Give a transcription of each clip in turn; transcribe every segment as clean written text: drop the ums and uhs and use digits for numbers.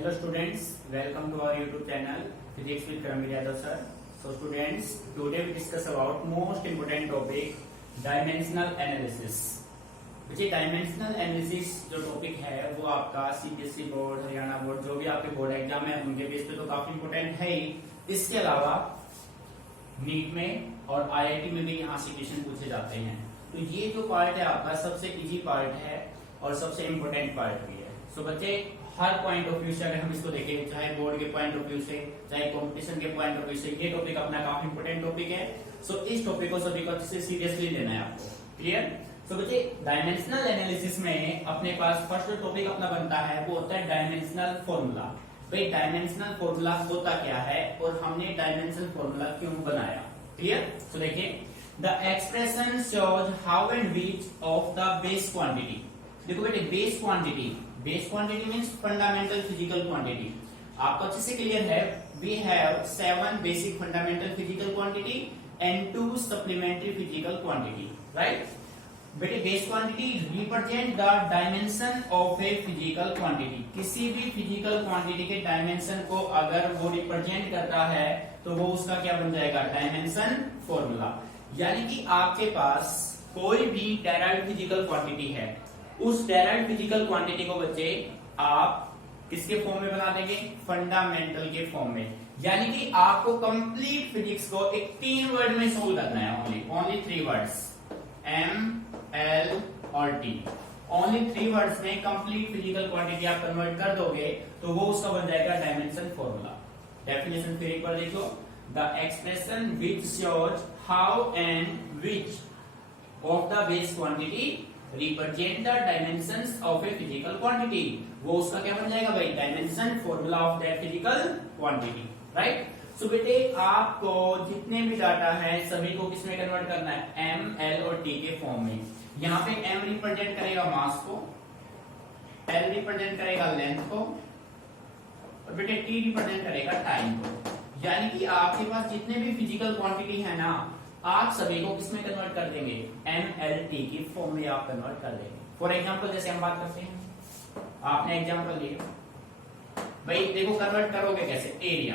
Hello students, welcome to our YouTube channel Physics with Karamir Yadav sir. So students, today we discuss about most important topic dimensional analysis. बच्चे dimensional analysis जो topic है वो आपका CBSE board, Haryana board, जो भी आपके board exam है उनके बेस पे तो काफी इंपोर्टेंट है ही। इसके अलावा नीट में और आईआईटी में भी यहाँ से क्वेश्चन पूछे जाते हैं। तो ये जो पार्ट है आपका सबसे इजी पार्ट है और सबसे इम्पोर्टेंट पार्ट भी है। सो बच्चे हर पॉइंट ऑफ व्यू से अगर हम इसको देखें, चाहे बोर्ड के पॉइंट ऑफ व्यू से, चाहे कंपटीशन के पॉइंट ऑफ व्यू से, ये टॉपिक अपना काफी इंपोर्टेंट टॉपिक है। सो इस टॉपिक को सभी को अच्छे से सीरियसली लेना है आपको। क्लियर? सो बच्चे डायमेंशनल एनालिसिस में अपने पास फर्स्ट टॉपिक अपना बनता है वो होता है डायमेंशनल फॉर्मूला। भाई डायमेंशनल फॉर्मूला होता क्या है और हमने डायमेंशनल फॉर्मूला क्यों बनाया? क्लियर? सो देखिए, the expression shows how and which of the base quantity. देखो बेटे, base quantity means fundamental physical quantity. आपको अच्छे से क्लियर है, we have 7 basic fundamental physical quantity and 2 supplementary physical quantity, right? बेटे base quantity represent the dimension of a physical quantity. किसी भी physical quantity के डायमेंशन को अगर वो रिप्रेजेंट करता है तो वो उसका क्या बन जाएगा? Dimension formula. यानी कि आपके पास कोई भी डेराइव्ड फिजिकल क्वांटिटी है, उस डेराइव्ड फिजिकल क्वांटिटी को बच्चे आप किसके फॉर्म में बना देंगे? फंडामेंटल के फॉर्म में। यानी कि आपको कंप्लीट फिजिक्स को एक 3 वर्ड में सोल्व करना है। ओनली 3 वर्ड्स, एम, एल और टी। ओनली 3 वर्ड्स में कंप्लीट फिजिकल क्वांटिटी आप कन्वर्ट कर दोगे तो वो उसका बन जाएगा डायमेंशन फॉर्मूला। डेफिनेशन फिर एक बार देख लो, the expression which shows how and which of the base quantity represent the dimensions of a physical quantity. वो उसका क्या बन जाएगा भाई? Dimension formula of that physical quantity, right? So बेटे आपको जितने भी डाटा है सभी को किसमें कन्वर्ट करना है? एम, एल और टी के फॉर्म में। यहाँ पे एम रिप्रेजेंट करेगा मास को, एल रिप्रेजेंट करेगा लेंथ को और बेटे टी रिप्रेजेंट करेगा टाइम को। यानी कि आपके पास जितने भी फिजिकल क्वांटिटी है ना, आप सभी को किसमें कन्वर्ट कर देंगे? एम, एल, टी की फॉर्म में आप कन्वर्ट कर देंगे। फॉर एग्जाम्पल जैसे हम बात करते हैं, आपने एग्जाम्पल लिया, भाई देखो कन्वर्ट करोगे कैसे? एरिया।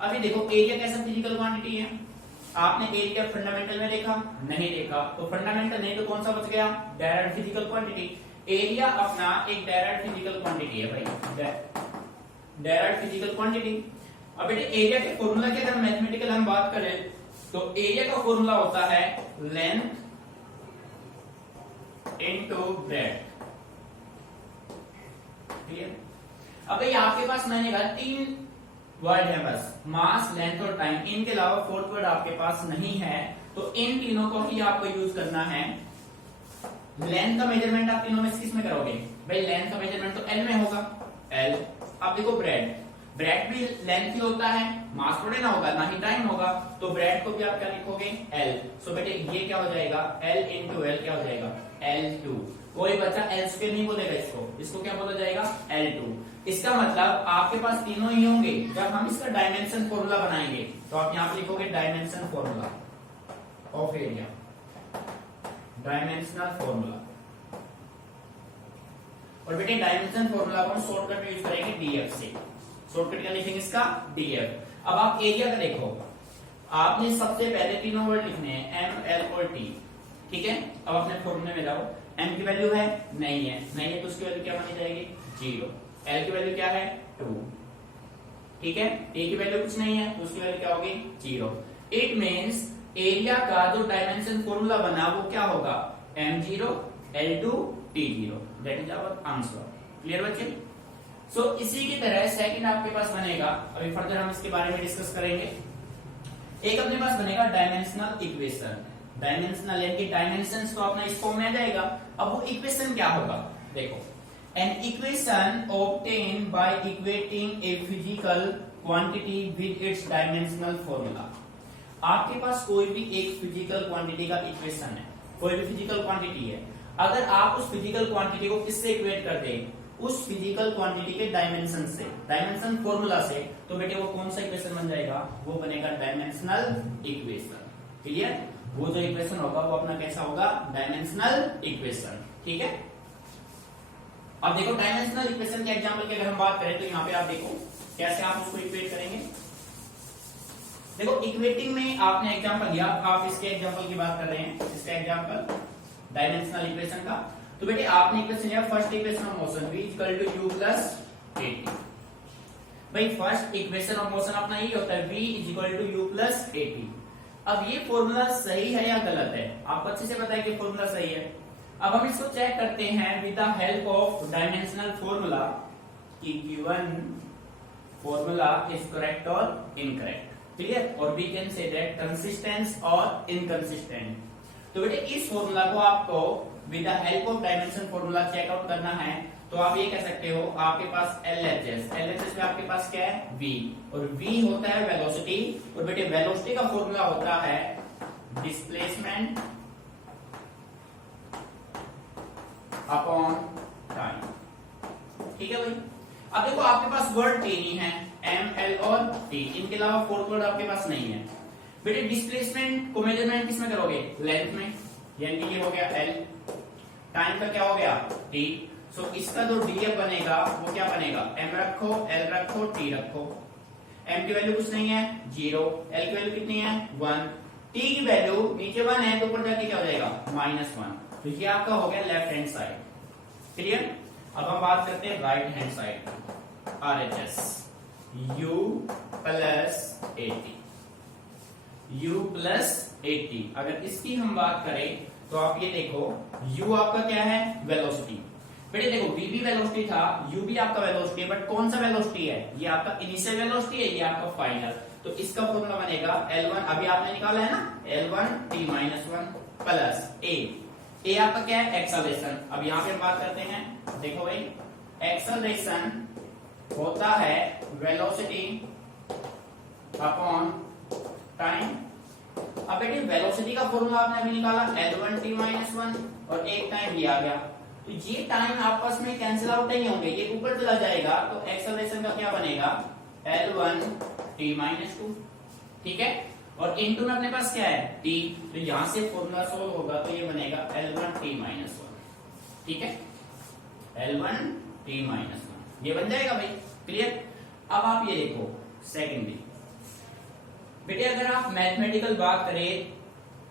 अभी देखो एरिया कैसा फिजिकल क्वांटिटी है? आपने एरिया फंडामेंटल में देखा? नहीं देखा। तो फंडामेंटल नहीं तो कौन सा बच गया? Direct physical quantity. एरिया अपना एक डायरेक्ट फिजिकल क्वांटिटी है भाई, डायरेक्ट फिजिकल क्वांटिटी। अब बेटे एरिया के फॉर्मूला की अगर मैथमेटिकल हम बात करें तो एरिया का फॉर्मूला होता है लेंथ इनटू ब्रेड्थ। क्लियर? अब भाई आपके पास मैंने कहा 3 वर्ड है बस, मास, लेंथ और टाइम। इनके अलावा 4th वर्ड आपके पास नहीं है, तो इन तीनों को ही आपको यूज करना है। लेंथ का मेजरमेंट आप तीनों में से किस में करोगे? भाई लेंथ का मेजरमेंट तो एल में होगा, एल। अब देखो ब्रेड भी लेंथ ही होता है, मास थोड़े ना होगा, ना ही टाइम होगा, तो ब्रेड को भी आप क्या लिखोगे? एल। सो बेटे ये क्या हो जाएगा? एल इंटू एल क्या हो जाएगा? L2। कोई बच्चा एल स्क्वायर नहीं बोलेगा, इसको क्या बोला जाएगा? L2। इसका मतलब आपके पास तीनों ही होंगे। जब हम इसका डायमेंशन फॉर्मूला बनाएंगे तो आप यहाँ पे लिखोगे dimension formula of area, dimensional formula. और बेटे डायमेंशन फॉर्मूला को हम शॉर्टकट में यूज करेंगे डीएफ से। शॉर्टकट क्या लिखेंगे इसका? डीएफ। अब आप एरिया का देखो, आपने सबसे पहले तीनों वर्ड लिखने हैं, एम, एल और टी। ठीक है? अब अपने फॉर्मूले में जाओ। एम की वैल्यू है? नहीं है तो उसकी वैल्यू क्या मानी जाएगी? 0। एल की वैल्यू क्या है? 2। ठीक है? ए की वैल्यू कुछ नहीं है तो उसकी वैल्यू क्या होगी? 0। इट मींस एरिया का जो डायमेंशन फॉर्मूला बना वो क्या होगा? m0, l2, t0। That is our answer. Clear बच्चे? सो इसी की तरह सेकंड आपके पास बनेगा, अभी फर्दर हम इसके बारे में डिस्कस करेंगे। एक अपने पास बनेगा डायमेंशनल इक्वेशन। डायमेंशनल यानी कि डायमेंशंस तो अपना इस फॉर्म में आ जाएगा। अब वो इक्वेशन क्या होगा? देखो, an equation obtain bye equating A physical quantity with its dimensional formula. आपके पास कोई भी एक फिजिकल क्वांटिटी का इक्वेशन है, कोई भी फिजिकल क्वांटिटी है, अगर आप उस फिजिकल क्वांटिटी को किससे इक्वेट कर दें? उस फिजिकल क्वांटिटी के डायमेंशन से, डायमेंशन फॉर्मूला से, तो बेटे वो कौन सा इक्वेशन बन जाएगा? वो बनेगा डायमेंशनल इक्वेशन। क्लियर? वो जो इक्वेशन होगा वो अपना कैसा होगा? Dimensional equation. ठीक है? अब देखो डायमेंशनल इक्वेशन के एग्जांपल की अगर हम बात करें तो यहाँ पे आप देखो कैसे आप उसको इक्वेट करेंगे। देखो इक्वेटिंग में आपने एग्जांपल लिया, आप इसके एग्जांपल की बात कर रहे हैं, इसका एग्जांपल डायमेंशनल इक्वेशन का। तो बेटे आपने इक्वेशन लिया, first equation of motion v equal to u plus at। भाई फर्स्ट इक्वेशन ऑफ मोशन अपना यही होता है v is equal to u plus at। अब ये फॉर्मूला सही है या गलत है, आपको अच्छे से पता है कि फॉर्मूला सही है। अब हम इसको चेक करते हैं with the help of dimensional formula कि गिवन फॉर्मूला इज करेक्ट और इनकरेक्ट। क्लियर? और we can say that consistent और इनकंसिस्टेंट। तो बेटे इस फॉर्मूला को आपको with the help of dimension formula check out करना है। तो आप ये कह सकते हो आपके पास LHS में आपके पास क्या है v, और v होता है वेलोसिटी, और बेटे वेलोसिटी का फॉर्मूला होता है डिस्प्लेसमेंट अपॉन टाइम। ठीक है भाई। अब देखो आपके पास वर्ड तीन ही है, m, l और t, इनके अलावा फोर्थ वर्ड आपके पास नहीं है। बेटे डिस्प्लेसमेंट को मेजरमेंट किसमें करोगे, लेंथ में, यानी कि ये हो गया l, टाइम का क्या हो गया t। सो इसका जो df बनेगा वो क्या बनेगा, m रखो, l रखो, t रखो। m की वैल्यू कुछ नहीं है 0, l की वैल्यू कितनी है 1, t की वैल्यू नीचे 1 है तो ऊपर जाके क्या हो जाएगा -1। तो ये आपका हो गया लेफ्ट हैंड साइड। क्लियर? अब हम बात करते हैं right hand side, RHS u plus 80, u plus 80। अगर इसकी हम बात करें तो आप ये देखो u आपका क्या है वेलोसिटी। बेटे देखो v भी वेलोसिटी था, u भी आपका वेलोसिटी है, बट कौन सा वेलोसिटी है, ये आपका इनिशियल वेलोसिटी है, ये आपका फाइनल। तो इसका फॉर्मूला बनेगा L1, अभी आपने निकाला है ना, L1 t-1 प्लस a आपका क्या है एक्सेलरेशन। अब यहाँ पे हम बात करते हैं, देखो भाई एक्सेलरेशन होता है वेलोसिटी अपॉन टाइम। अब बेटे वेलोसिटी का फॉर्मूला आपने अभी निकाला L1 t-1 और एक टाइम ये आ गया, तो ये टाइम आपस में कैंसिल आउट नहीं होंगे, ये ऊपर चला जाएगा, तो एक्सेलरेशन का क्या बनेगा L1 t-2। ठीक है? और इनटू में अपने पास क्या है t, तो यहां से फॉर्मूला सोल्व होगा तो ये बनेगा L1 t-1। ठीक है? L1 t-1 ये बन जाएगा भाई। क्लियर? अब आप ये देखो सेकेंडली, बेटे अगर आप मैथमेटिकल बात करें,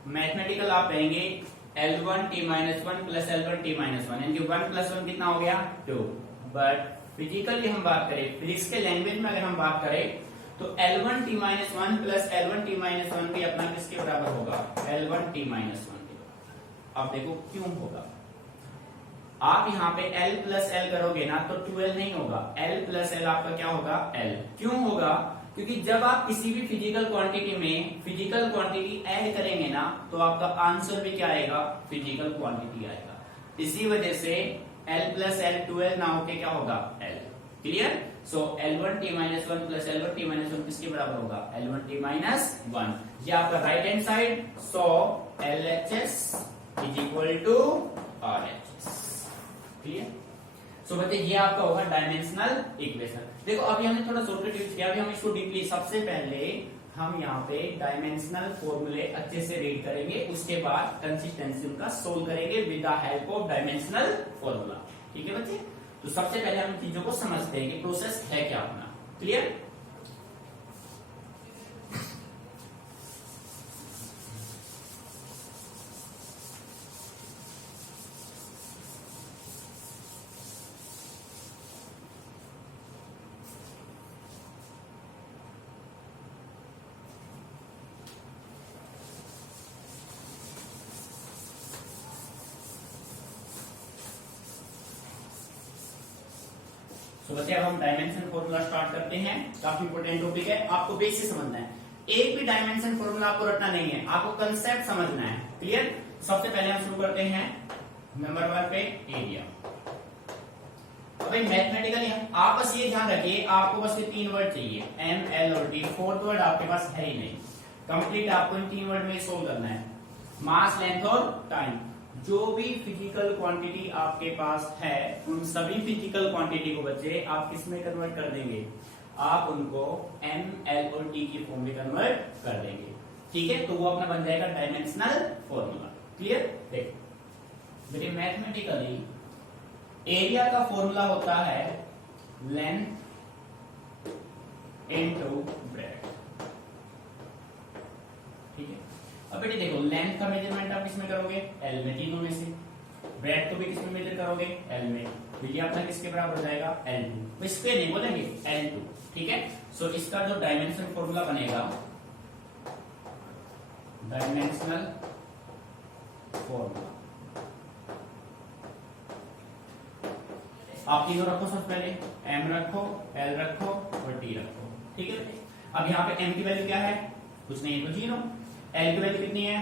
मैथमेटिकल आप कहेंगे L1 t-1 plus L1 t-1, यानी कि 1 प्लस 1 कितना हो गया 2। बट फिजिकली हम बात करें, फिजिक्स के लैंग्वेज में अगर हम बात करें तो L1 t-1 plus L1 t-1 भी अपना किसके बराबर होगा, L1 t-1 के। अब देखो क्यों होगा, आप यहाँ पे L प्लस L करोगे ना तो 2L नहीं होगा, L प्लस L आपका क्या होगा L। क्यों होगा, क्योंकि जब आप किसी भी फिजिकल क्वांटिटी में फिजिकल क्वांटिटी ऐड करेंगे ना तो आपका आंसर भी क्या आएगा, फिजिकल क्वांटिटी आएगा। इसी वजह से L प्लस L 2L ना होके क्या होगा L। क्लियर? सो L1 t-1 plus L1 t-1 किसके बराबर होगा, L1 t-1। ये आपका right hand side. So LHS is equal to RHS। Clear? So बच्चे ये आपका होगा डायमेंशनल इक्वेशन। देखो अभी हमने थोड़ा शॉर्टकट यूज किया, अभी हम इसको डीपली, सबसे पहले हम यहाँ पे डायमेंशनल फॉर्मूले अच्छे से रीड करेंगे, उसके बाद कंसिस्टेंसी उनका सोल्व करेंगे with the help of dimensional formula. ठीक है बच्चे? तो सबसे पहले हम चीजों को समझते हैं कि प्रोसेस है क्या अपना। क्लियर? तो बच्चे अब हम डायमेंशन फॉर्मूला स्टार्ट करते हैं। काफी इंपोर्टेंट टॉपिक है, आपको बेसिक समझना है। एक भी डायमेंशन फॉर्मूला आपको रटना नहीं है, आपको कंसेप्ट समझना है। क्लियर? सबसे पहले हम शुरू करते हैं नंबर 1 पे एरिया। अबे मैथमेटिकली आप बस ये ध्यान रखिए, आपको बस ये 3 वर्ड चाहिए, M, L और T। फोर्थ वर्ड आपके पास है ही नहीं, कंप्लीट आपको इन 3 वर्ड में सोल्व करना है। मास, लेंथ और टाइम। जो भी फिजिकल क्वांटिटी आपके पास है उन सभी फिजिकल क्वांटिटी को बच्चे आप किस में कन्वर्ट कर देंगे, आप उनको M, L और T की फॉर्म में कन्वर्ट कर देंगे। ठीक है? तो वो अपना बन जाएगा डायमेंशनल फॉर्मूला। क्लियर? देखो बेटे मैथमेटिकली एरिया का फॉर्मूला होता है लेंथ इनटू ब्रेड्थ। ठीक है, अब बेटे देखो लेंथ का मेजरमेंट आप किसमें करोगे, एल में, तीनों में से। ब्रेड्थ को भी किसमें मेजर करोगे, एल में। तो ये अपना किसके बराबर हो जाएगा, L2। तो इस पे नहीं बोलेंगे, L2। ठीक है, सो इसका जो डायमेंशन फॉर्मूला बनेगा, डायमेंशनल फॉर्मूला, आप तीनों रखो सबसे पहले, M रखो, L रखो और T रखो। ठीक है, अब यहाँ पे M की वैल्यू क्या है, कुछ नहीं है तो 0। L की वैल्यू कितनी है,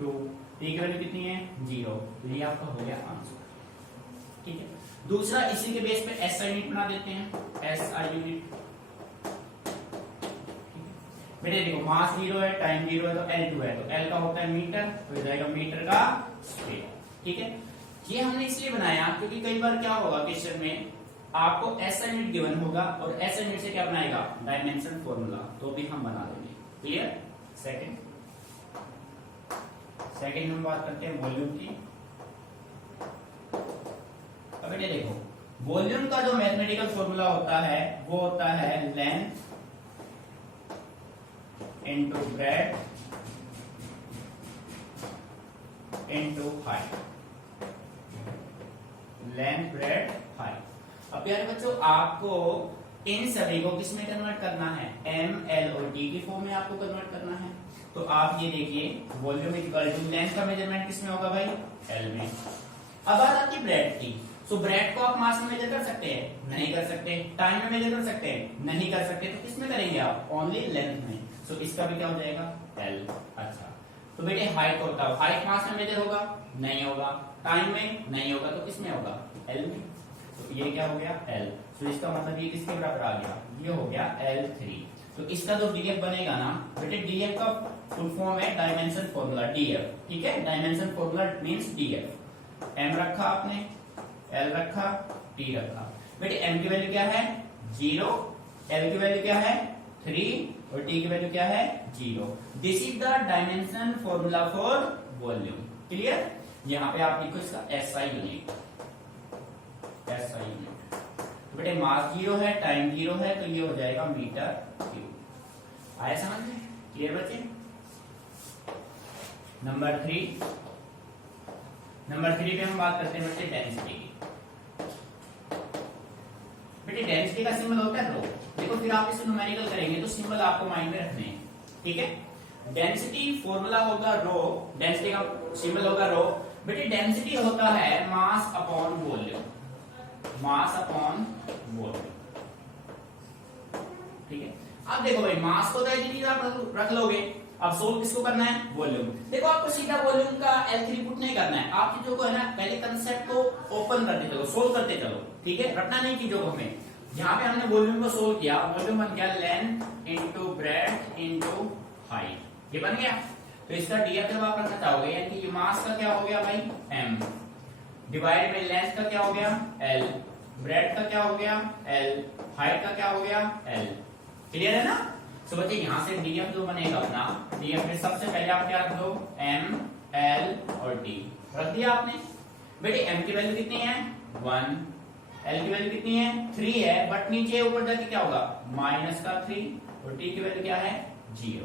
2। T की वैल्यू कितनी है, 0। तो ये आपका हो गया आंसर। ठीक है, दूसरा इसी के बेस पे SI यूनिट बना देते हैं, SI यूनिट। बेटे देखो मास 0 है, टाइम 0 है, तो L2 है, तो L का होता है मीटर, तो हो जाएगा मीटर का स्क्वायर। ठीक है, ये हमने इसलिए बनाया क्योंकि कई बार क्या होगा क्वेश्चन में आपको SI यूनिट गिवन होगा और SI यूनिट से क्या बनाएगा, डायमेंशन फॉर्मूला, तो भी हम बना देंगे। क्लियर। सेकंड हम बात करते हैं वॉल्यूम की। अब बेटे देखो वॉल्यूम का जो मैथमेटिकल फॉर्मूला होता है वो होता है length into breadth into height. Length, breadth, height. अब प्यारे बच्चों आपको इन सभी को किसमें कन्वर्ट करना है, M, L और T की फॉर्म में आपको कन्वर्ट करना है। तो आप ये देखिए वॉल्यूम इक्वल टू लेंथ का मेजरमेंट किसमें होगा भाई, L में। अब बात आती है ब्रेड्थ की। सो ब्रेड्थ को आप मास में मेजर कर सकते हैं, नहीं कर सकते। टाइम में मेजर कर सकते हैं, नहीं कर सकते। तो किसमें करेंगे आप, ओनली लेंथ में। सो इसका भी क्या हो जाएगा, L। अच्छा, तो बेटे हाइट को बताओ, हाइट मास में मेजर होगा, नहीं होगा। टाइम में नहीं होगा, तो किसमें होगा, L में। तो ये क्या हो गया, L। तो इसका मतलब ये किसके बराबर आ गया, ये हो गया L3। तो इसका जो DF बनेगा ना बेटे, DF का फुल फॉर्म है डायमेंशन फॉर्मूला, DF। ठीक है, dimension formula means DF। M रखा आपने, L रखा, T रखा। बेटे M की वैल्यू क्या है, 0। L की वैल्यू क्या है, 3 और T की वैल्यू क्या है, 0। This is the dimension formula for volume. Clear. यहाँ पे आप लिखो इसका SI यूनिट, SI यूनिट। तो बेटे मास 0 है, टाइम 0 है, तो ये हो जाएगा मीटर क्यूब। आया समझ में, क्लियर बच्चे। नंबर 3 पे हम बात करते हैं बच्चे डेंसिटी की। बेटे डेंसिटी का सिंबल होता है रो। देखो फिर आप इसे न्यूमेरिकल करेंगे तो सिंबल आपको माइंड में रखने हैं। ठीक है, डेंसिटी फॉर्मूला होगा रो, डेंसिटी का सिंबल होगा रो। बेटे डेंसिटी होता है mass upon volume, mass upon volume. ठीक है, अब देखो भाई मास को तो एज आप रख लोगे, अब सोल्व किसको करना है, वॉल्यूम। देखो आपको सीधा वॉल्यूम का L3 पुट नहीं करना है, आप चीजों को है ना पहले कंसेप्ट को ओपन करते चलो, सोल्व करते चलो। ठीक है, रटना नहीं चीजों को हमें। यहाँ पे हमने वॉल्यूम को सोल्व किया, वॉल्यूम बन गया length into breadth into height, ये बन गया। तो इसका DF जब आप रखना चाहोगे यानी कि मास का क्या हो गया भाई, M, डिवाइड में लेंथ का क्या हो गया, L, ब्रेड्थ का क्या हो गया, L, हाइट का क्या हो गया, L। क्लियर है ना। तो बच्चे यहाँ से DF जो बनेगा अपना, DF में सबसे पहले आप क्या रख दो, M, L और T रख दिया आपने। बेटे M की वैल्यू कितनी है, 1। L की वैल्यू कितनी है, 3 है, बट नीचे ऊपर जाके क्या होगा, -3 और T की वैल्यू क्या है, 0।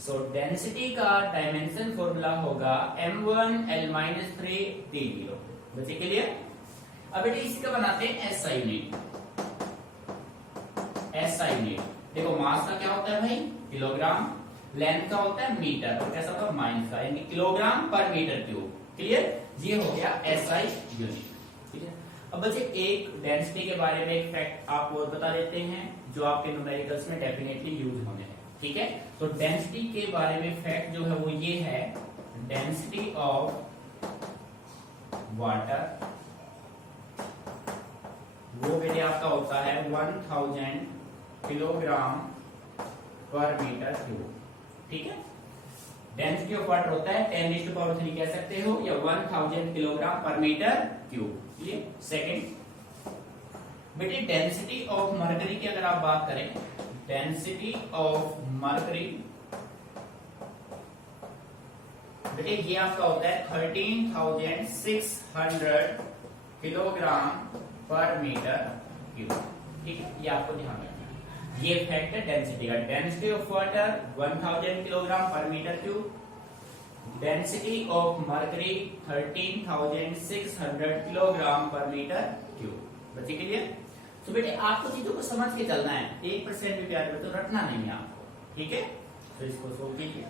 सो डेंसिटी का डायमेंशन फॉर्मूला होगा M1 L-3 T0। बच्चे क्लियर। अब बेटे इसी का बनाते हैं SI यूनिट। SI यूनिट देखो मास का क्या होता है भाई, किलोग्राम, लेंथ का होता है मीटर, और कैसा होता है माइनस का, यानी kilogram per metre cube. Clear, ये हो गया SI यूनिट। ठीक है, अब बच्चे एक डेंसिटी के बारे में एक फैक्ट आपको और बता देते हैं जो आपके न्यूमेरिकल्स में डेफिनेटली यूज होने हैं। ठीक है, तो डेंसिटी के बारे में फैक्ट जो है वो ये है, डेंसिटी ऑफ वाटर वो बेटे आपका होता है 1000 किलोग्राम पर मीटर क्यूब। ठीक है, डेंसिटी ऑफ वाटर होता है 10⁻³ कह सकते हो, या 1000 किलोग्राम पर मीटर क्यूब। ये सेकंड बेटे डेंसिटी ऑफ मरकरी की अगर आप बात करें, डेंसिटी ऑफ मरकरी बेटे ये आपका होता है 13,600 किलोग्राम पर मीटर क्यूब। ठीक है, ये आपको ध्यान रखना है। ये फैक्ट है डेंसिटी का। Density of water 1000 kilogram per metre cube, density of mercury 13,600 kilogram per metre cube. बच्चे के लिए तो बेटे आपको चीजों को समझ के चलना है, 1% भी प्यार तो रटना नहीं है आपको। ठीक है, तो इसको सोल्व कीजिए।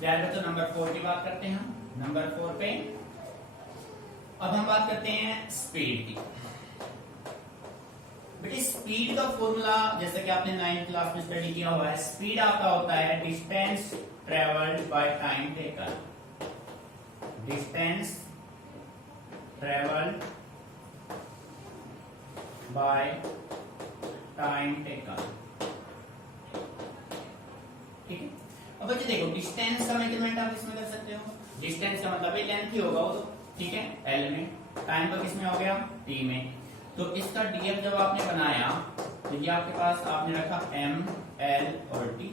प्यार बच्चों नंबर 4 की बात करते हैं हम। नंबर 4 पे अब हम बात करते हैं स्पीड की। बेटे स्पीड का फॉर्मूला जैसे कि आपने 9th क्लास में स्टडी किया हुआ है। स्पीड आपका होता है distance travelled by time taken. Distance travelled by time taken. ठीक है, अब बच्चे देखो डिस्टेंस का मेजरमेंट आप इसमें कर सकते हो। डिस्टेंस का मतलब लेंथ ही होगा वो तो। ठीक है, एल में। टाइम का किसमें हो गया, टी में। तो इसका डीएफ जब आपने बनाया तो ये आपके पास आपने रखा एम, एल और टी।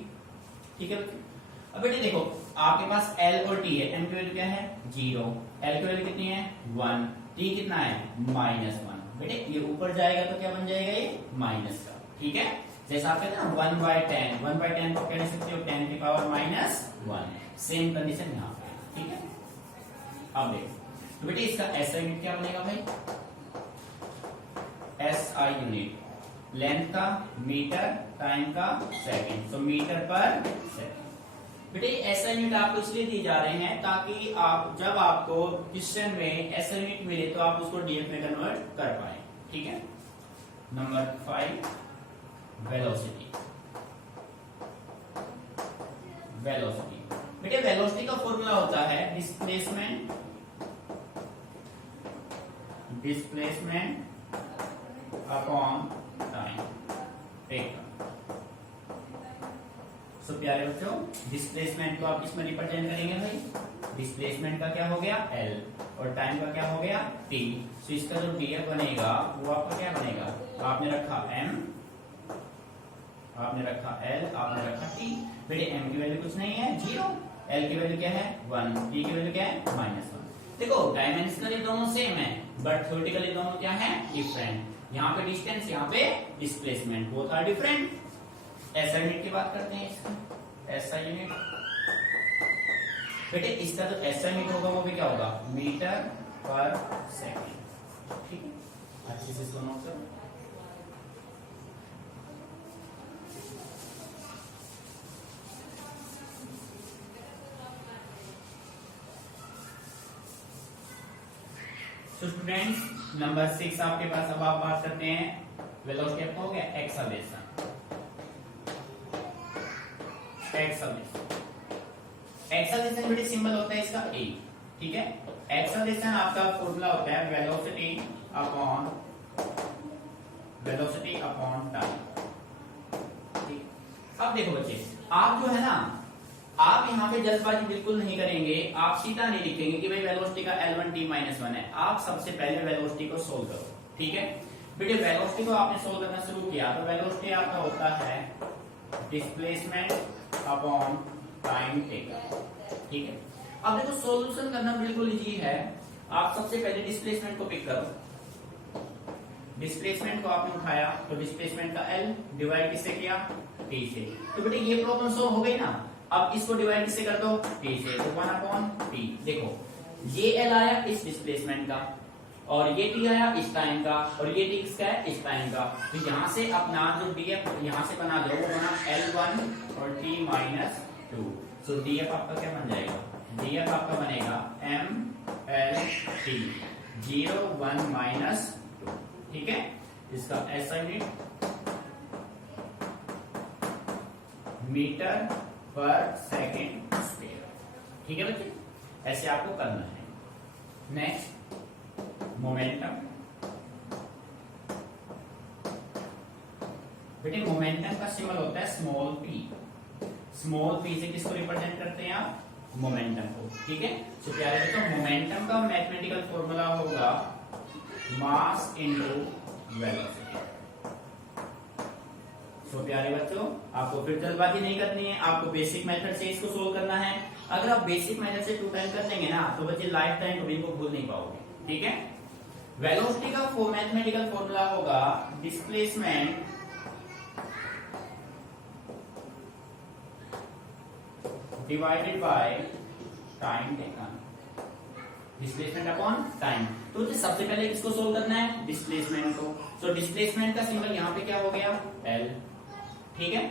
ठीक है बच्चे, अब बेटे देखो आपके पास एल और टी है। एम की वैल्यू क्या है 0, एल की वैल्यू कितनी है 1, टी कितना है -1। बेटे ये ऊपर जाएगा तो क्या बन जाएगा ये माइनस का। ठीक है, जैसा आप कहते हैं ना 1/10, 1/10 को कह सकते हो 10 की पावर -1। सेम कंडीशन यहाँ पे। ठीक है, अब देखो तो बेटे इसका एसआई यूनिट क्या बनेगा भाई, एसआई यूनिट लेंथ का मीटर, टाइम का सेकंड, तो मीटर पर सेकंड। बेटे एसआई यूनिट आपको इसलिए दी जा रहे हैं ताकि आप जब आपको क्वेश्चन में एसआई यूनिट मिले तो आप उसको डीएफ में कन्वर्ट कर पाए। ठीक है, नंबर 5 वेलोसिटी। वेलोसिटी बेटे वेलोसिटी का फॉर्मूला होता है डिस्प्लेसमेंट अपॉन टाइम टेकन। सो प्यारे बच्चों डिस्प्लेसमेंट को आप किसमें रिप्रेजेंट करेंगे भाई, डिस्प्लेसमेंट का क्या हो गया L और टाइम का क्या हो गया T। सो इसका जो डीएफ बनेगा वो आपका क्या बनेगा, आपने रखा M, आपने रखा L, आपने रखा T। बेटे M की वैल्यू कुछ नहीं है 0, L की वैल्यू क्या है 1, T की वैल्यू क्या है -1। देखो डायमेंशनली दोनों सेम है बट थ्योरेटिकली दोनों क्या है डिफरेंट। यहाँ पे डिस्टेंस, यहाँ पे displacement, both are different. SI unit की बात करते हैं इसकी। एसआई यूनिट बेटे इसका जो एसआई यूनिट होगा वो भी क्या होगा मीटर पर सेकंड। ठीक है, अच्छे से इसको नोट करो। तो स्टूडेंट्स नंबर 6 आपके पास अब आप बात करते हैं वेलोसिटी आपका हो गया एक्सेलरेशन। एक्सेलरेशन बेटे सिंबल होता है इसका ए। ठीक है, एक्सेलरेशन आपका फॉर्मूला होता है वेलोसिटी अपॉन टाइम। ठीक, अब देखो बच्चे आप जो है ना आप यहाँ पे जल्दबाजी बिल्कुल नहीं करेंगे, आप सीधा नहीं लिखेंगे कि भाई वेलोसिटी का L1 T -1 है। आप सबसे पहले वेलोसिटी को सोल्व करो। ठीक है बेटे, वेलोसिटी को आपने सोल्व करना शुरू किया तो वेलोसिटी आपका होता है डिस्प्लेसमेंट अपॉन टाइम टेकन। ठीक है, अब देखो सॉल्यूशन करना बिल्कुल इजी है। आप सबसे पहले डिस्प्लेसमेंट को पिक करो। डिस्प्लेसमेंट को आपने उठाया तो डिस्प्लेसमेंट का L डिवाइड किससे किया T से। तो बेटे ये प्रॉब्लम सोल्व हो गई ना। अब इसको डिवाइड किससे कर दो T से, तो 1/T। देखो ये L आया इस डिस्प्लेसमेंट का और ये T आया इस टाइम का और ये T किसका है इस टाइम का। तो यहां से अपना जो DF यहां से बना दो वो बना L1 और T -2। सो DF आपका क्या बन जाएगा, DF आपका बनेगा MLT 0 1 -2। ठीक है, इसका SI यूनिट मीटर पर सेकेंड स्क्वायर। ठीक है बच्चे, ऐसे आपको करना है। Next momentum. बेटे मोमेंटम का सिंबल होता है स्मॉल p। स्मॉल p से किसको रिप्रेजेंट करते हैं आप, मोमेंटम को। ठीक है, तो प्यारे बच्चों मोमेंटम का मैथमेटिकल फॉर्मूला होगा मास इनटू वेलोसिटी। तो प्यारे बच्चों, आपको फिर जल्दबाजी नहीं करनी है, आपको बेसिक मेथड से इसको सोल्व करना है। अगर आप बेसिक मेथड से 2 टाइम कर लेंगे ना तो बच्चे लाइफ टाइम कभी को भूल नहीं पाओगे। ठीक है, वेलोसिटी का मैथमेटिकल फॉर्मूला होगा displacement divided by time taken, displacement upon time. तो सबसे पहले किसको सोल्व करना है, डिस्प्लेसमेंट को। तो डिस्प्लेसमेंट का सिंबल यहाँ पे क्या हो गया, एल। ठीक है,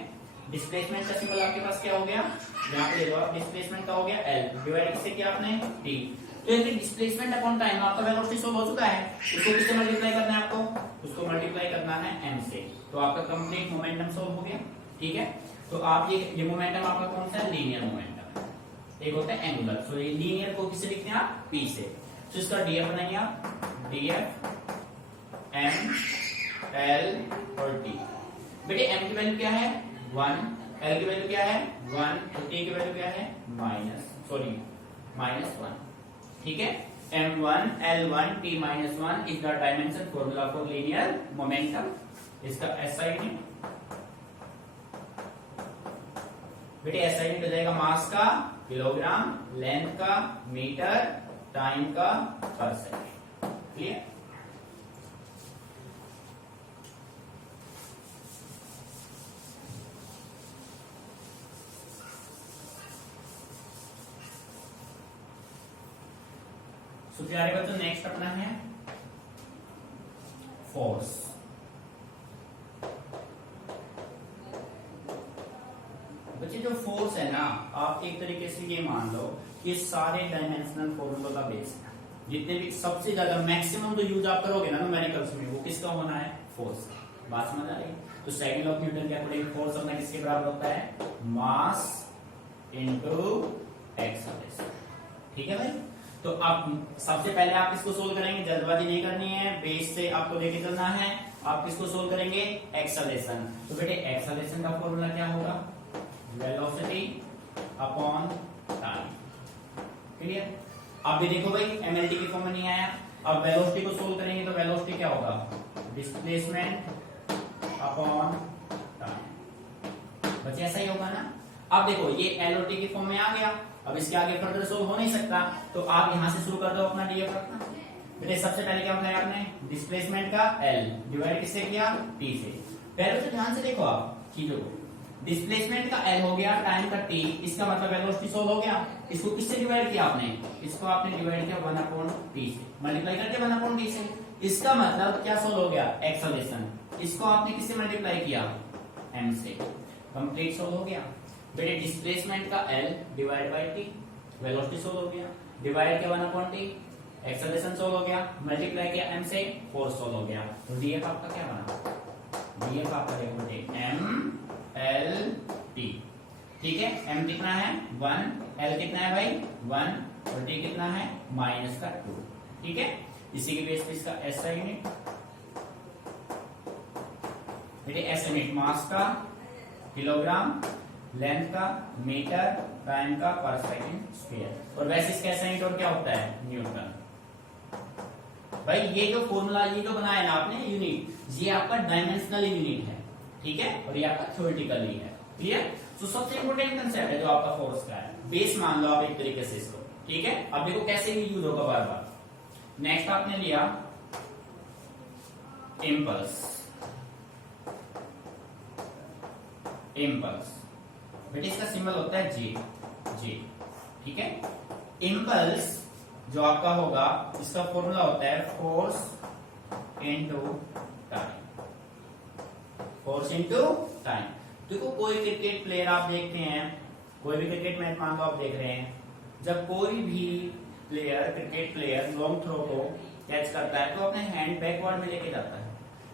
डिस्प्लेसमेंट का सिंबल आपके पास क्या हो गया, यहाँ पे देखो आप, डिस्प्लेसमेंट का हो गया एल, डिवाइड किससे किया आपने, टी। तो ये डिस्प्लेसमेंट अपॉन टाइम आपका वेलोसिटी सोल्व हो चुका है। उसको किससे मल्टीप्लाई करना है आपको, उसको मल्टीप्लाई करना है एम से। तो आपका कंप्लीट मोमेंटम सोल्व हो गया। ठीक है, तो आप ये मोमेंटम आपका कौन सा है, लीनियर मोमेंटम। एक होता है एंगुलर, तो ये लीनियर को किससे लिखते हैं आप, पी से। तो इसका डीएफ बनाएंगे आप, डीएफ एम एल और टी। बेटे एम की वैल्यू क्या है 1, एल की वैल्यू क्या है 1, और टी की वैल्यू क्या है -1। ठीक है, m1 l1 t -1 is the dimension formula for linear momentum. इसका एसआई यूनिट बेटे, एसआई यूनिट हो जाएगा मास का किलोग्राम, लेंथ का मीटर, टाइम का पर सेकंड। क्लियर। तो प्यारे बच्चों, नेक्स्ट अपना है फोर्स। बच्चे जो फोर्स है ना, आप एक तरीके से ये मान लो कि सारे डायमेंशनल फॉर्मूलों का बेस है। जितने भी सबसे ज्यादा मैक्सिमम जो यूज आप करोगे ना न्यूमेरिकल्स में, वो किसका होना है, फोर्स का। बात समझ आ रही है। तो सेकंड लॉ ऑफ न्यूटन के अकॉर्डिंग फोर्स अपना किसके बराबर होता है, मास इनटू एक्सेलरेशन। ठीक है भाई। तो आप सबसे पहले आप इसको सोल्व करेंगे, जल्दबाजी नहीं करनी है, बेस से आपको लेके चलना है। आप किसको सोल्व करेंगे, एक्सेलरेशन। तो बेटे एक्सेलरेशन का फॉर्मूला क्या होगा, वेलोसिटी अपॉन टाइम। क्लियर। अब भी देखो भाई, एमएलटी की फॉर्म में नहीं आया। अब वेलोसिटी को सोल्व करेंगे तो वेलोसिटी क्या होगा, डिस्प्लेसमेंट अपॉन टाइम। बच्चे ऐसा ही होगा ना। अब देखो ये एल और टी की फॉर्म में आ गया। अब इसके आगे फर्दर सोल्व हो नहीं सकता, तो आप यहां से शुरू कर दो अपना डीएफ रखना। बेटे सबसे पहले क्या बताया आपने, डिस्प्लेसमेंट का एल डिवाइड किससे किया, टी से। पहले तो ध्यान से देखो आप चीजों को, डिस्प्लेसमेंट का एल हो गया, टाइम का टी, इसका मतलब वेलोसिटी सोल्व हो गया। इसको किससे डिवाइड किया आपने, इसको आपने डिवाइड किया 1/p से, मल्टीप्लाई करके 1/t से। इसका मतलब क्या सोल्व हो गया, एक्सेलरेशन। इसको आपने किससे मल्टीप्लाई किया, m से। कंप्लीट सोल्व हो गया। बेटे डिस्प्लेसमेंट का l divide by t, velocity solve हो गया, डिवाइड किया 1/t, एक्सेलरेशन सोल्व हो गया, मल्टीप्लाई किया m से, फोर्स सोल्व हो गया। तो df आपका क्या बना, df आपका देखो बेटे m l t। ठीक है, m कितना है 1, l कितना है भाई 1, और t कितना है -2। ठीक है, इसी के बेस पे इसका SI यूनिट बेटे, SI यूनिट मास का किलोग्राम, लेंथ का मीटर, टाइम का पर सेकंड स्क्वायर। और वैसे इसका SI यूनिट और क्या होता है, न्यूटन। भाई ये जो फॉर्मूला ये जो बनाया ना आपने यूनिट, ये आपका डायमेंशनल यूनिट है। ठीक है, और ये आपका थ्योरेटिकल ही है। क्लियर। तो सबसे इंपोर्टेंट कंसेप्ट है जो आपका फोर्स का है, बेस मान लो आप एक तरीके से इसको। ठीक है, अब देखो कैसे भी यूज होगा बार बार। नेक्स्ट आपने लिया इम्पल्स। इम्पल्स बेटे इसका सिंबल होता है जे। ठीक है, इम्पल्स जो आपका होगा, इसका फॉर्मूला होता है force into time. Force into time. देखो कोई क्रिकेट प्लेयर आप देखते हैं, कोई भी क्रिकेट मैच मान लो आप देख रहे हैं, जब कोई भी player cricket player long throw को कैच करता है तो अपने हैंड बैकवर्ड में लेके जाता है।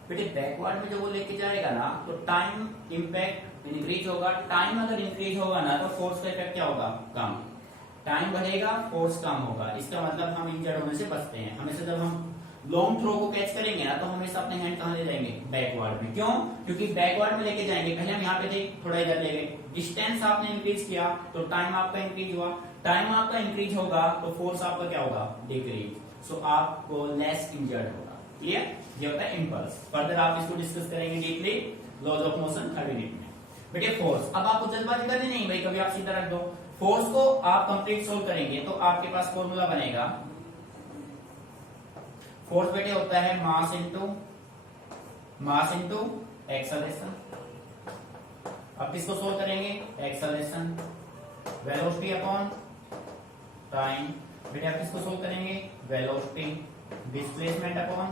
बेटे बैकवर्ड में जब वो लेके जाएगा ना तो टाइम इंपैक्ट इंक्रीज होगा। टाइम अगर इंक्रीज होगा ना तो फोर्स का इफेक्ट क्या होगा, कम। टाइम बढ़ेगा, फोर्स कम होगा। इसका मतलब हम इंजर्ड होने से बचते हैं। हमेशा जब हम लॉन्ग थ्रो को कैच करेंगे ना तो हमेशा अपने हैंड कहां ले जाएंगे, बैकवर्ड में। क्यों, क्योंकि बैकवर्ड में लेके जाएंगे। पहले हम यहाँ पे थे, थोड़ा इधर ले गए, डिस्टेंस आपने इंक्रीज किया तो टाइम आपका इंक्रीज हुआ। टाइम आपका इंक्रीज होगा तो फोर्स आपका क्या होगा, डिक्रीज। सो आपको लेस इंजर्ड होगा। क्लियर, ये होता है इम्पल्स। फर्दर आप इसको डिस्कस करेंगे deeply. Laws of motion 3rd unit में। बेटे फोर्स, अब आपको जल्दबाजी करनी नहीं भाई, कभी आप सीधा रख दो। फोर्स को आप कंप्लीट सोल्व करेंगे तो आपके पास फॉर्मूला बनेगा, फोर्स बेटे होता है मास इंटू एक्सेलरेशन। अब किसको सोल्व करेंगे, एक्सेलरेशन, वेलोसिटी अपॉन टाइम। बेटे आप किसको सोल्व करेंगे, वेलोसिटी, डिस्प्लेसमेंट अपॉन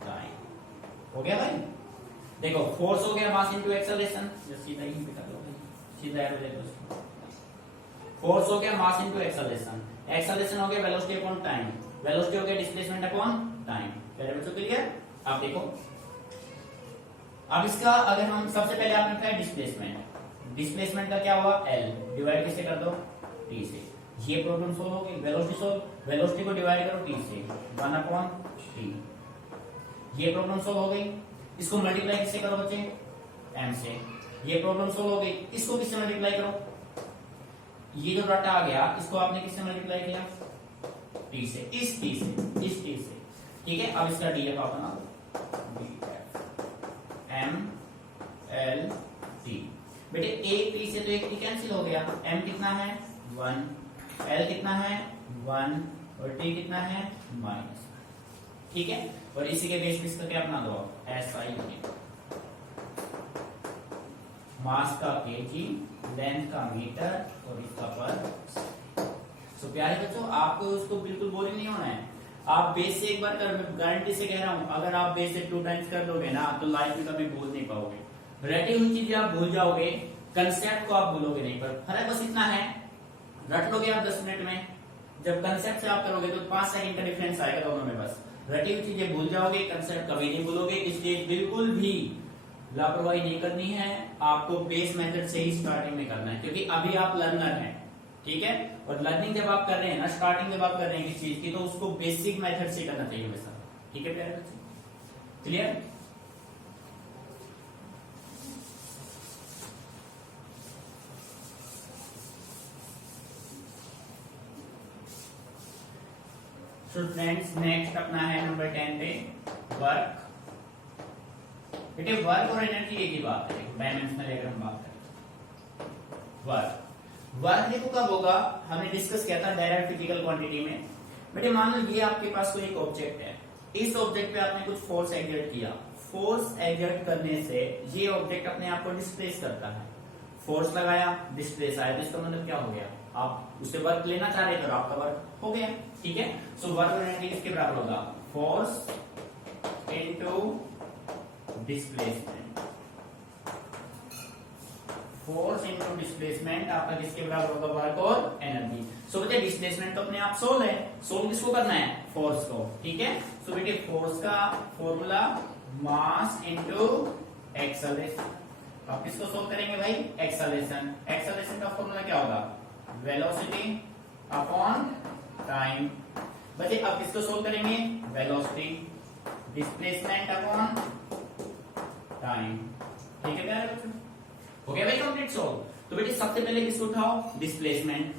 टाइम। हो गया भाई। देखो फोर्स हो गया मास इंटू एक्सेलरेशन, सीधा ही कर लो भाई, सीधा एरो ले लो। फोर्स हो गया मास इंटू एक्सेलरेशन, एक्सेलरेशन हो गया वेलोसिटी अपॉन टाइम, वेलोसिटी हो गया डिस्प्लेसमेंट अपॉन टाइम। पहले बच्चों क्लियर। आप देखो अब इसका अगर हम सबसे पहले आपने बताया डिस्प्लेसमेंट, डिस्प्लेसमेंट का क्या हुआ, L डिवाइड किससे कर दो, T से। ये प्रॉब्लम सोल्व होगी, वेलोसिटी सोल्व, वेलोसिटी को डिवाइड करो T से, 1/T। ये प्रॉब्लम सोल्व हो गई। इसको मल्टीप्लाई किससे करो बच्चे, M से। ये प्रॉब्लम सोल्व हो गई। इसको किससे मल्टीप्लाई करो, ये जो डाटा आ गया इसको आपने किससे मल्टीप्लाई किया, T से, इस T से। ठीक है, अब इसका DF आप बना दो, M L T। बेटे एक T से तो एक T कैंसिल हो गया, M कितना है 1, L कितना है 1 और T कितना है -। ठीक है, और इसी के बेस पे इसका क्या बना दो, SI यूनिट, मास का kg, लेंथ का मीटर और इसका पर। सो प्यारे बच्चों आपको उसको बिल्कुल बोरिंग नहीं होना है। आप बेस से एक बार कर, गारंटी से कह रहा हूं, अगर आप बेस से 2 टाइम्स कर दोगे ना तो लाइफ में कभी भूल नहीं पाओगे। रटी हुई चीजें आप भूल जाओगे, कंसेप्ट को आप भूलोगे नहीं। पर फर्क बस इतना है, रट लोगे आप 10 मिनट में, जब कंसेप्ट से आप करोगे तो 5 सेकंड का डिफरेंस आएगा दोनों में। बस रटी हुई चीजें भूल जाओगे, कंसेप्ट कभी नहीं भूलोगे। इसलिए बिल्कुल भी लापरवाही नहीं करनी है, आपको बेस मेथड से ही स्टार्टिंग में करना है, क्योंकि अभी आप लर्नर हैं। ठीक है, और लर्निंग जब आप कर रहे हैं ना, स्टार्टिंग जब आप कर रहे हैं किसी चीज की, तो उसको बेसिक मेथड से करना चाहिए हमेशा। ठीक है प्यारे बच्चे, क्लियर। सो फ्रेंड्स नेक्स्ट अपना है नंबर 10 पे वर्क। बेटे वर्क और एनर्जी एक ही बात है, डायमेंशनल अगर हम बात करें। वर्क देखो कब होगा, हमने डिस्कस किया था डायरेक्ट फिजिकल क्वांटिटी में। बेटे मान लो ये आपके पास कोई एक ऑब्जेक्ट है, इस ऑब्जेक्ट पे आपने कुछ फोर्स एक्सर्ट किया, फोर्स एक्सर्ट करने से ये ऑब्जेक्ट अपने आप को डिस्प्लेस करता है। फोर्स लगाया, डिस्प्लेस आया, तो इसका मतलब क्या हो गया, आप उससे वर्क लेना चाह रहे थे और आपका वर्क हो गया। ठीक है, सो वर्क और एनर्जी किसके बराबर होगा, force into displacement. Force into displacement आपका किसके बराबर होगा, वर्क और एनर्जी। सो बेटे डिस्प्लेसमेंट तो अपने आप सोल्व है, सोल्व किसको करना है, फोर्स को। ठीक है, सो बेटे फोर्स का फॉर्मूला मास इनटू एक्सेलरेशन। अब किसको सोल्व करेंगे भाई, एक्सेलरेशन। एक्सेलरेशन का फॉर्मूला क्या होगा, वेलोसिटी अपॉन टाइम। बच्चे अब किसको सोल्व करेंगे, वेलोसिटी, डिस्प्लेसमेंट अपॉन टाइम। ठीक है प्यारे बच्चों, हो गया भाई कंप्लीट सोल्व। तो बेटे सबसे पहले किसको उठाओ, डिस्प्लेसमेंट।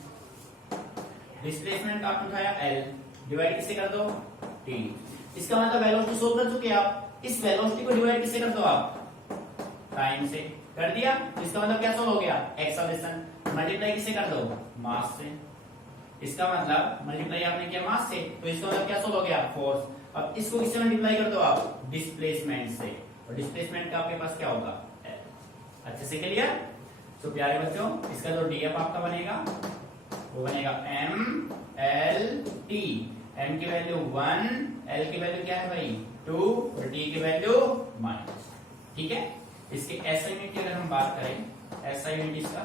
डिस्प्लेसमेंट आपने उठाया L, डिवाइड किससे कर दो, T। इसका मतलब वेलोसिटी सोल्व कर चुके आप, इस वेलोसिटी को डिवाइड किससे कर दो आप, टाइम से। कर दिया, इसका मतलब क्या सोल्व हो गया, एक्सेलरेशन। मल्टीप्लाई किससे कर दो, मास से। इसका मतलब मल्टीप्लाई आपने किया मास से, तो इसका मतलब क्या सोल्व हो गया, फोर्स। अब इसको किससे मल्टीप्लाई कर दो आप, डिस्प्लेसमेंट से, और डिस्प्लेसमेंट का आपके पास क्या होगा, अच्छे से क्लियर। तो प्यारे बच्चों इसका जो डीएफ आपका बनेगा वो बनेगा M L T। M की वैल्यू 1, L की वैल्यू क्या है भाई 2 और T की वैल्यू -। ठीक है, इसके SI यूनिट की अगर हम बात करें, SI यूनिट इसका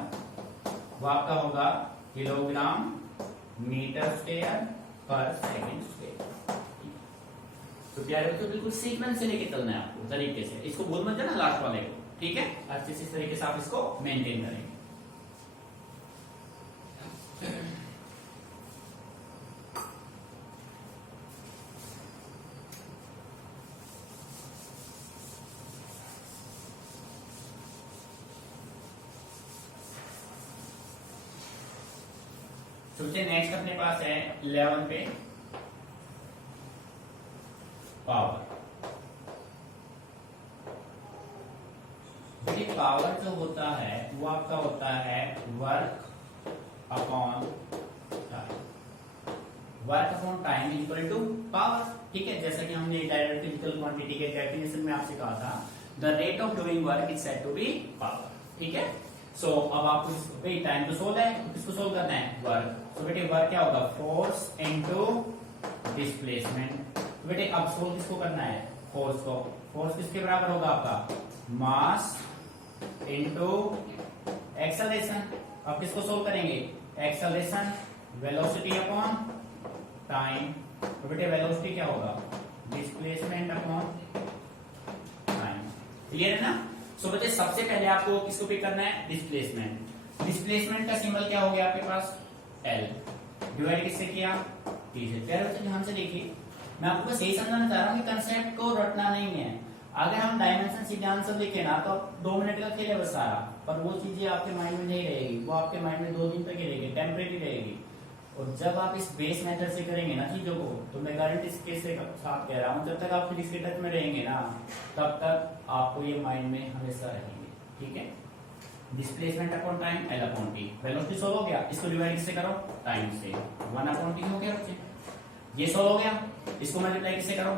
वो आपका होगा किलोग्राम मीटर स्क्वायर पर सेकंड स्क्वायर। तो प्यारे बच्चों बिल्कुल सीक्वेंस से लेके चलना है आपको तरीके से, इसको भूल मत जाना लास्ट वाले को। ठीक है, अच्छे से इस तरीके से आप इसको मेंटेन करेंगे। सोचिए नेक्स्ट अपने पास है 11 पे पावर। पावर जो होता है वो आपका होता है work upon time. Work upon time equal to power. ठीक है, जैसा कि हमने डायरेक्ट फिजिकल क्वांटिटी के डेफिनेशन में आपसे कहा था, the rate of doing work is said to be power. ठीक है, सो अब आपको टाइम तो सोल्व है, तो किसको सोल्व करना है? वर्क। तो बेटे वर्क क्या होगा? Force into displacement. तो बेटे अब सोल्व किसको करना है? फोर्स को। फोर्स किसके बराबर होगा आपका? Mass into acceleration. अब किसको सोल्व करेंगे? Acceleration velocity upon time. तो बेटे वेलोसिटी क्या होगा? Displacement upon time. क्लियर है ना? सो बेटे सबसे पहले आपको किसको पिक करना है? डिस्प्लेसमेंट। डिस्प्लेसमेंट का सिंबल क्या हो गया आपके पास? एल। डिवाइड किससे किया? टी से। प्यारे बच्चे ध्यान से देखिए, मैं आपको बस यही समझाना चाह रहा हूँ कि कंसेप्ट को रटना नहीं है। अगर हम डायमेंशन सीधे आंसर लिखे ना तो 2 मिनट का खेल है बस सारा, पर वो चीजें आपके माइंड में नहीं रहेगी, वो आपके माइंड में 2 दिन तक ही रहेगी, टेम्परेरी रहेगी। और जब आप इस बेस मेथड से करेंगे ना चीजों को, तो मैं गारंटी इसके साथ कह रहा हूँ, जब तक आप फिजिक्स के टच में रहेंगे ना, तब तक आपको ये माइंड में हमेशा रहेंगे। ठीक है, displacement upon time L upon T. Velocity solve हो गया, इसको डिवाइड किससे करो? टाइम से। 1 अपॉन टी हो गया बच्चे। ये सोल्व हो गया, इसको मल्टीप्लाई किससे करो?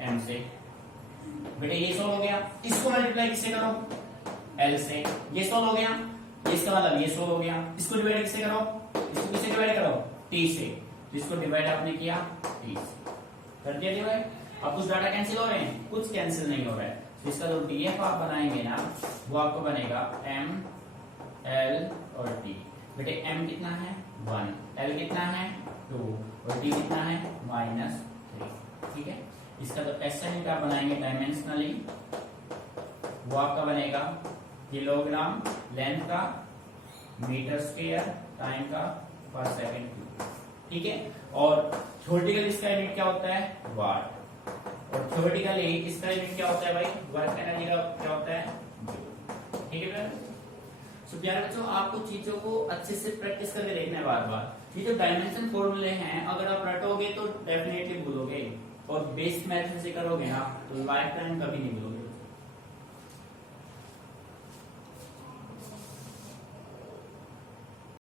एम से। बेटे ये सोल्व हो गया, इसको मल्टीप्लाई किससे करो? एल से। ये सोल्व हो गया, इसका मतलब ये सोल्व हो गया, इसको डिवाइड किससे करो? इसको किससे डिवाइड करो? टी से। तो इसको डिवाइड आपने किया टी से, कर दिया डिवाइड। अब कुछ डाटा कैंसिल हो रहे हैं? कुछ कैंसिल नहीं हो रहा है। तो इसका जो डीएफ आप बनाएंगे ना, वो आपको बनेगा एम एल और टी। बेटे एम कितना है? 1, एल कितना है? 2 और टी कितना है? -3। ठीक है, इसका जो एक्शन यूनिट आप बनाएंगे डायमेंशनली, वो आपका बनेगा किलोग्राम लेंथ का, मीटर स्क्वायर टाइम का, पर सेकंड क्यूब। ठीक है, और थ्योरेटिकल इसका यूनिट क्या होता है? वाट। और थ्योरेटिकली इसका यूनिट क्या होता है भाई? वर्क एनर्जी का क्या होता है? जूल। ठीक है, सो प्यारे बच्चों, आपको चीजों को अच्छे से प्रैक्टिस करके देखना है बार बार। ये जो डायमेंशन फॉर्मूले हैं, अगर आप रटोगे तो डेफिनेटली भूलोगे, और बेस्ड मेथड से करोगे ना तो लाइफ टाइम कभी नहीं भूलोगे।